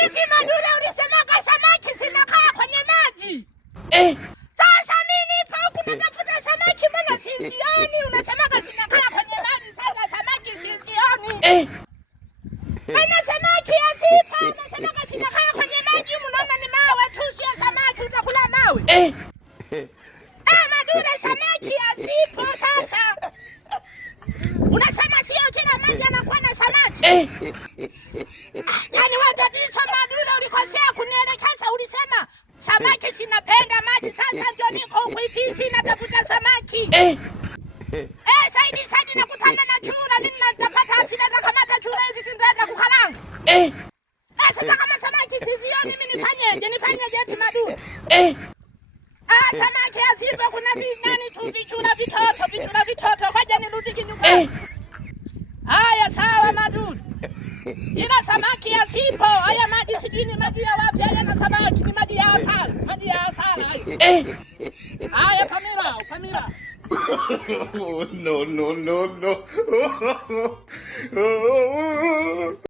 Hivi Madule ulisemaga samaki zinakaa kwenye maji. Sasa mimi nipo huku natafuta samaki mbona sizioni? Unasemaga zinakaa kwenye maji, sasa samaki sizioni. Ana samaki hazipo, unasemaga zinakaa kwenye maji, unaona ni mawe tu sio samaki, utakula mawe. Madule samaki hazipo sasa. Unasema sio kila maji anakuwa na samaki. Yaani watatizo Madule ulikosea kunielekeza, ulisema samaki zinapenda maji, sasa ndio niko huku hivi natafuta samaki. Saidi nakutana na chura, mimi nitapata hasira kamata chura hizi zinaenda kukalanga. Sasa kama samaki sizioni mimi nifanyeje eti Madule? Samaki hazipo, kuna nani tu vichura vitoto, ngoja nirudi nyumbani. Haya sawa Madule. Ila samaki hazipo, haya maji sijui ni maji ya wapi, haya na samaki ni maji ya asali haya. Haya Pamila. No.